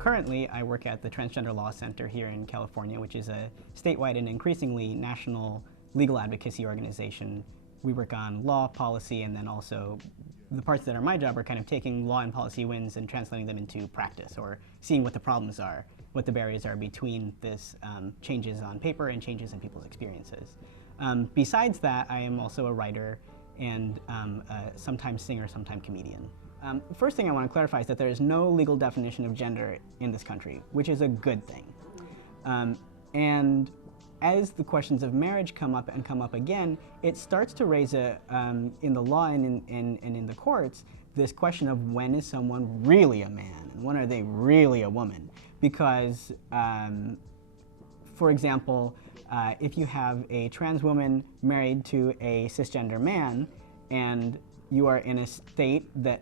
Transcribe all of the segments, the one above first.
Currently, I work at the Transgender Law Center here in California, which is a statewide and increasingly national legal advocacy organization. We work on law, policy, and then also the parts that are my job are kind of taking law and policy wins and translating them into practice, or seeing what the problems are, what the barriers are between this changes on paper and changes in people's experiences. Besides that, I am also a writer and sometimes singer, sometimes comedian. First thing I want to clarify is that there is no legal definition of gender in this country, which is a good thing. And as the questions of marriage come up and come up again, it starts to raise in the law and in the courts, this question of when is someone really a man and when are they really a woman? Because, for example, if you have a trans woman married to a cisgender man and you are in a state that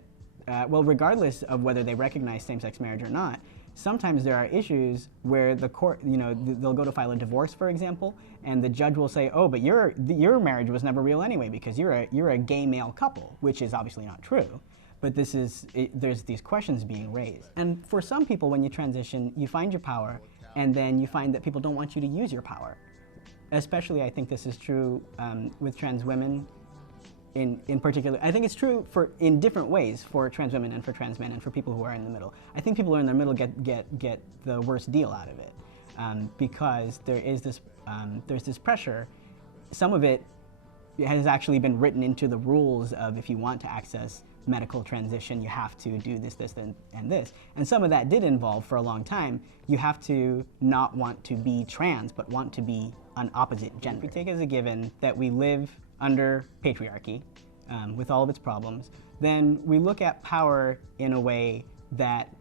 well, regardless of whether they recognize same-sex marriage or not, sometimes there are issues where the court, they'll go to file a divorce, for example, and the judge will say, oh, but your marriage was never real anyway because you're a gay male couple, which is obviously not true. But there's these questions being raised. And for some people, when you transition, you find your power, and then you find that people don't want you to use your power. Especially, I think this is true with trans women. In particular, I think it's true in different ways for trans women and for trans men and for people who are in the middle. I think people who are in the middle get the worst deal out of it because there's this pressure. Some of it has actually been written into the rules of if you want to access medical transition, you have to do this, this, and this. And some of that did involve, for a long time, you have to not want to be trans, but want to be an opposite gender. We take as a given that we live under patriarchy with all of its problems, then we look at power in a way that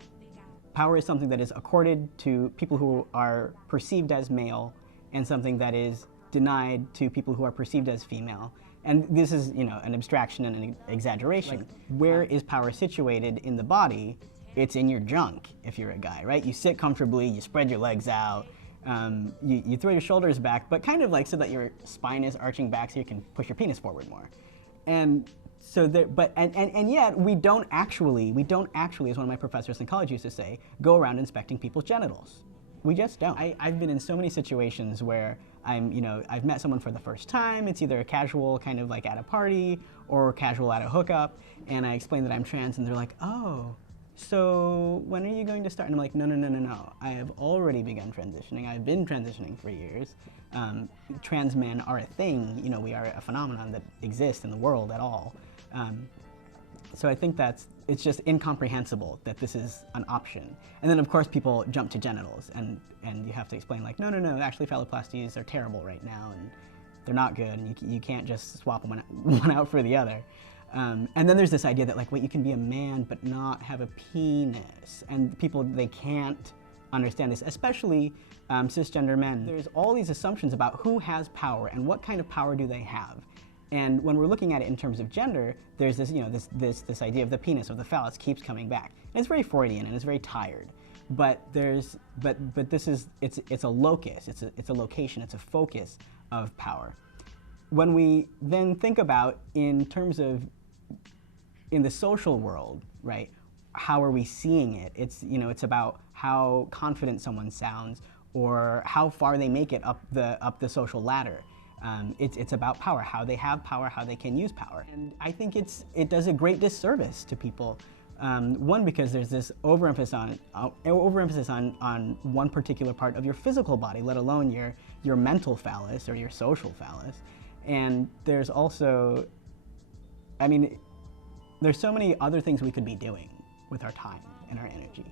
power is something that is accorded to people who are perceived as male and something that is denied to people who are perceived as female. And this is, an abstraction and an exaggeration. Where is power situated in the body? It's in your junk if you're a guy, right? You sit comfortably, you spread your legs out, you throw your shoulders back, but kind of like so that your spine is arching back so you can push your penis forward more. And so and yet we don't actually, as one of my professors in college used to say, go around inspecting people's genitals. We just don't. I've been in so many situations where I've met someone for the first time. It's either a casual kind of like at a party or casual at a hookup, and I explain that I'm trans, and they're like, oh, so when are you going to start? And I'm like, no. I have already begun transitioning. I've been transitioning for years. Trans men are a thing. We are a phenomenon that exists in the world at all. So I think it's just incomprehensible that this is an option. And then of course people jump to genitals, and you have to explain like, no, actually phalloplasties are terrible right now, and they're not good, and you can't just swap one out for the other. And then there's this idea that like, wait, you can be a man but not have a penis, and people, they can't understand this, especially cisgender men. There's all these assumptions about who has power and what kind of power do they have. And when we're looking at it in terms of gender, there's this, this idea of the penis, of the phallus, keeps coming back. And it's very Freudian and it's very tired. But it's a locus, it's a location, it's a focus of power. When we then think about in terms of in the social world, right? How are we seeing it? It's about how confident someone sounds or how far they make it up the social ladder. It's about power, how they have power, how they can use power. And I think it does a great disservice to people. One, because there's this overemphasis on one particular part of your physical body, let alone your mental phallus or your social phallus. And there's also, there's so many other things we could be doing with our time and our energy.